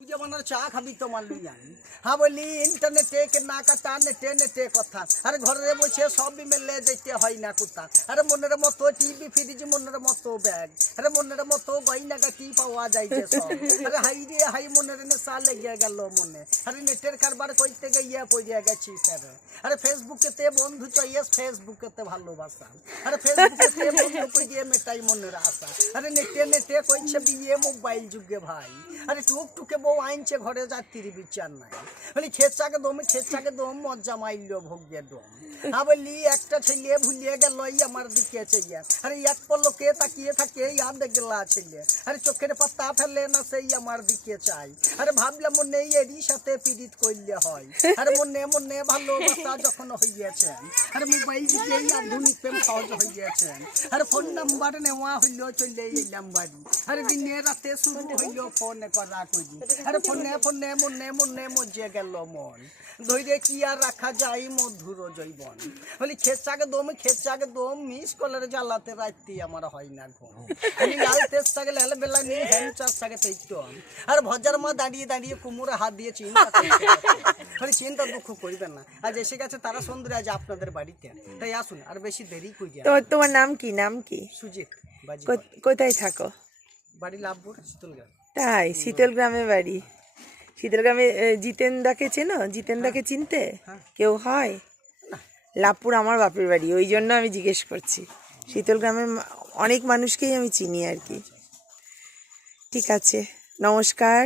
जमानार चा खाबी तो मानलुई आनी हाँ बोली इंटरनेटे के ना काटा नेटे नेटे कथा अरे घरे बसे सब मिले देखते हई ना कुत्ता अरे मनेर मतो टीवी फ्रिज मनेर मतो बैग अरे मनेर मतो गयना गाटी पावा जाइछे सब अरे हाई रे हाई मनेर नेशा लेगे गेल मने अरे नेटेर कारबार करते गিয়ে पड़िया गेছি স্যার अरे फेसबुकेते बंधु चয়েস फेसबुकेते भालोबासा अरे फेसबुकेते बंधु कइए मेटाई मनेर आशा अरे नेटे नेटे कइছে বিয়ে मोबाइल जुगे भाई अरे टुक टुके बউ আইনছে ঘরে যাত্রী বিচার নাই বলি খেচাকে দম মজ্জা মাইলো ভোগে দম হ্যাঁ বলি একটা ছেলে ভুলিয়ে গেল আমার দিকে চাইয়া আরে এক পলকে তাকিয়ে থাকে ইয়াদ গেলা ছেলে আরে চোখের পাতা ফেলে না সেই আমার দিকে চাই আরে ভাবলাম মনে এরই সাথে পীড়িত করলে হয় আরে মনে মনে ভালোবাসা যখন হইয়াছে আরে মোবাইল দিয়ে আধুনিক প্রেম সহজ হইয়াছে আরে ফোন নাম্বার নেওয়া হইল চলে এলাম বাড়ি আরে দিনে রাতে শুরু হইল ফোন করা করি अरे फोने फोने मुन्ने मुन्ने मजे गेल मन धैर्य कि आर रखा जाई मधुर जैबन बोली खेचाके दम मिस कलर জ্বালাতে রাইতে আমার হয় না ঘুম আমি লাল তেজ থাকে লাল বেলা নিয়ে হ্যাম চার থাকে তেইতো আর ভজার মা দাঁড়িয়ে দাঁড়িয়ে কুমুরে হাত দিয়ে চিন্তা বলি চিন্তা দুঃখ করবেন না আজ এসে গেছে তারা সুন্দর আজ আপনাদের বাড়িতে তাই আসুন আর বেশি দেরি করি তো তোমার নাম কি সুজিত বাজি কোথায় থাকো বাড়ি লাভপুর শীতলগ্রাম তাই শীতলগ্রামে বাড়ি শীতলগ্রামে জিতেনদাকে চেনো জিতেনদাকে চিনতে কেউ হয় লাভপুর আমার বাপের বাড়ি ওই জন্য আমি জিজ্ঞেস করছি শীতলগ্রামে অনেক মানুষকেই আমি চিনি আর কি ঠিক আছে নমস্কার।